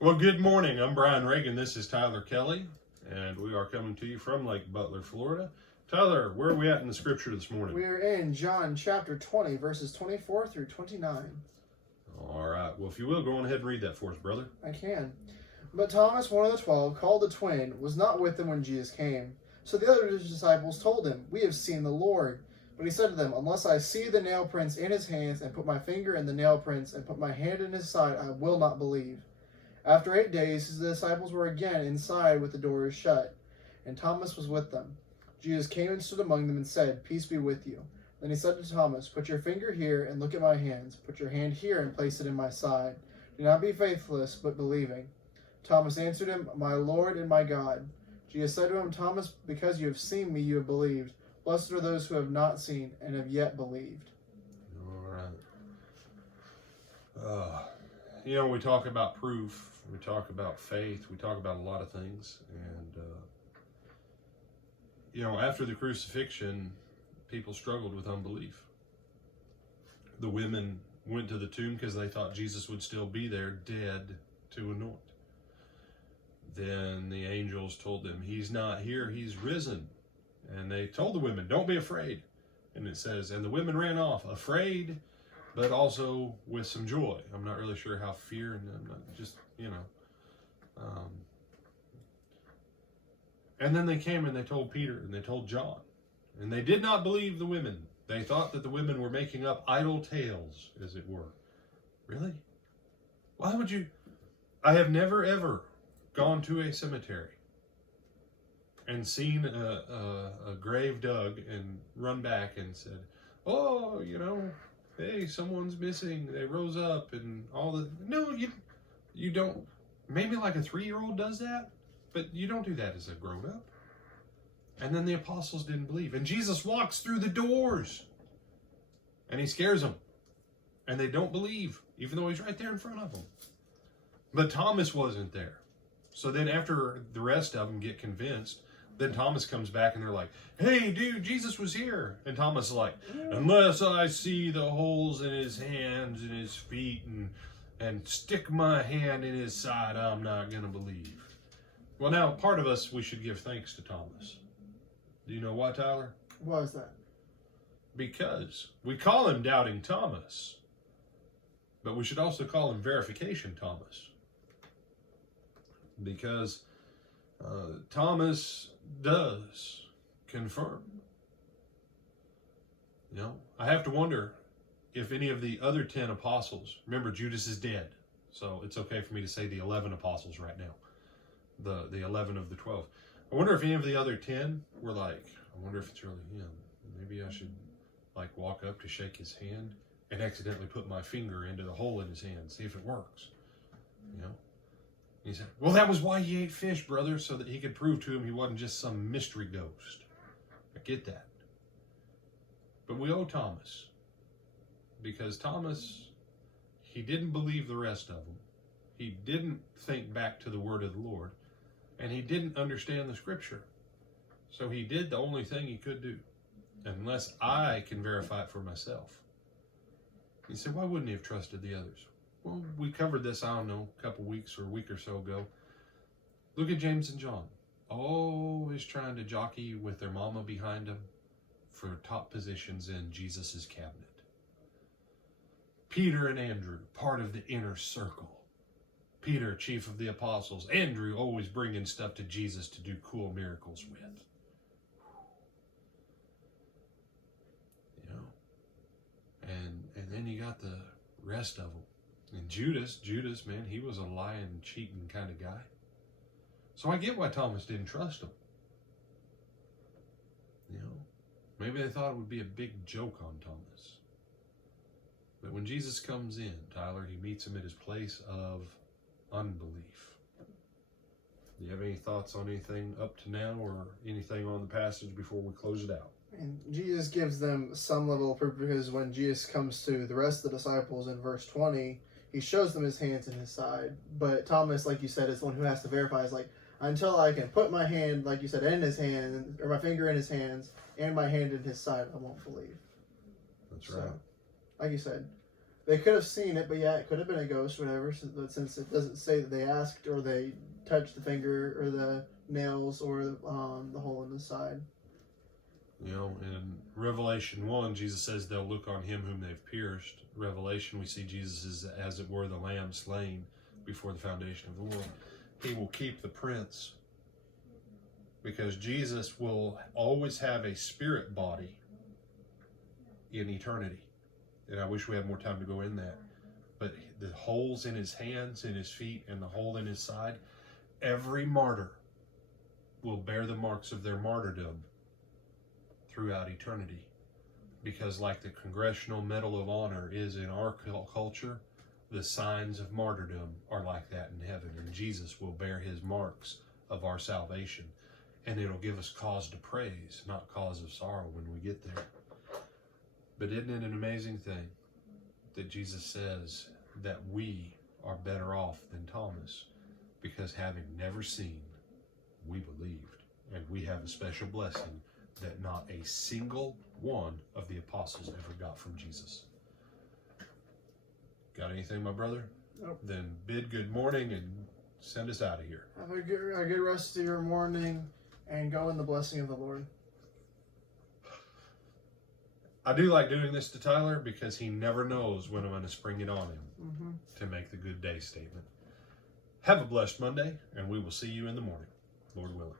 Well, good morning. I'm Brian Reagan. This is Tyler Kelly, and we are coming to you from Lake Butler, Florida. Tyler, where are we at in the scripture this morning? We are in John chapter 20, verses 24 through 29. All right. Well, if you will, go on ahead and read that for us, brother. I can. But Thomas, one of the 12, called the twin, was not with them when Jesus came. So the other disciples told him, "We have seen the Lord." But he said to them, "Unless I see the nail prints in his hands, and put my finger in the nail prints, and put my hand in his side, I will not believe." After 8 days, his disciples were again inside with the doors shut, and Thomas was with them. Jesus came and stood among them and said, "Peace be with you." Then he said to Thomas, "Put your finger here and look at my hands. Put your hand here and place it in my side. Do not be faithless, but believing." Thomas answered him, "My Lord and my God." Jesus said to him, "Thomas, because you have seen me, you have believed. Blessed are those who have not seen and have yet believed." All right. We talk about proof. We talk about faith. We talk about a lot of things. And, after the crucifixion, people struggled with unbelief. The women went to the tomb because they thought Jesus would still be there, dead to anoint. Then the angels told them, "He's not here, he's risen." And they told the women, "Don't be afraid." And it says, and the women ran off, afraid, but also with some joy. I'm not really sure how fear, and I'm not just, And then they came and they told Peter and they told John. And they did not believe the women. They thought that the women were making up idle tales, as it were. Really? Why would you? I have never, ever gone to a cemetery and seen a grave dug and run back and said, "Oh, hey, someone's missing. They rose up," and all the... No, you don't. Maybe like a 3-year-old does that, but you don't do that as a grown-up. And then the apostles didn't believe. And Jesus walks through the doors and he scares them. And they don't believe, even though he's right there in front of them. But Thomas wasn't there. So then after the rest of them get convinced, then Thomas comes back and they're like, "Hey, dude, Jesus was here." And Thomas is like, "Unless I see the holes in his hands and his feet and stick my hand in his side, I'm not going to believe." Well, now, part of us, we should give thanks to Thomas. Do you know why, Tyler? Why is that? Because we call him Doubting Thomas, but we should also call him Verification Thomas. Because Thomas does confirm. I have to wonder if any of the other 10 apostles, remember Judas is dead, so it's okay for me to say the 11 apostles right now, the 11 of the 12. I wonder if any of the other 10 were like, I wonder if it's really him. Maybe I should walk up to shake his hand and accidentally put my finger into the hole in his hand, see if it works. He said, "Well, that was why he ate fish, brother, so that he could prove to him he wasn't just some mystery ghost." I get that. But we owe Thomas, because Thomas, he didn't believe the rest of them. He didn't think back to the word of the Lord, and he didn't understand the scripture. So he did the only thing he could do, unless I can verify it for myself. He said, why wouldn't he have trusted the others? Well, we covered this, I don't know, a couple weeks or a week or so ago. Look at James and John. Always trying to jockey with their mama behind them for top positions in Jesus's cabinet. Peter and Andrew, part of the inner circle. Peter, chief of the apostles. Andrew, always bringing stuff to Jesus to do cool miracles with. And then you got the rest of them. And Judas, man, he was a lying, cheating kind of guy. So I get why Thomas didn't trust him. Maybe they thought it would be a big joke on Thomas. But when Jesus comes in, Tyler, he meets him at his place of unbelief. Do you have any thoughts on anything up to now or anything on the passage before we close it out? And Jesus gives them some level of proof, because when Jesus comes to the rest of the disciples in verse 20, he shows them his hands and his side. But Thomas, like you said, is the one who has to verify. Is like, until I can put my hand, like you said, in his hand, or my finger in his hands, and my hand in his side, I won't believe. That's right. So, like you said, They could have seen it, but yeah, it could have been a ghost or whatever, but since it doesn't say that they asked or they touched the finger or the nails or the hole in the side. You know, in Revelation 1, Jesus says they'll look on him whom they've pierced. Revelation, we see Jesus as it were the lamb slain before the foundation of the world. He will keep the prince because Jesus will always have a spirit body in eternity. And I wish we had more time to go in that. But the holes in his hands, in his feet, and the hole in his side, every martyr will bear the marks of their martyrdom throughout eternity. Because like the Congressional Medal of Honor is in our culture, the signs of martyrdom are like that in heaven. And Jesus will bear his marks of our salvation. And it'll give us cause to praise, not cause of sorrow when we get there. But isn't it an amazing thing that Jesus says that we are better off than Thomas? Because having never seen, we believed. And we have a special blessing that not a single one of the apostles ever got from Jesus. Got anything, my brother? Nope. Then bid good morning and send us out of here. Have a good rest of your morning and go in the blessing of the Lord. I do like doing this to Tyler because he never knows when I'm going to spring it on him to make the good day statement. Have a blessed Monday, and we will see you in the morning, Lord willing.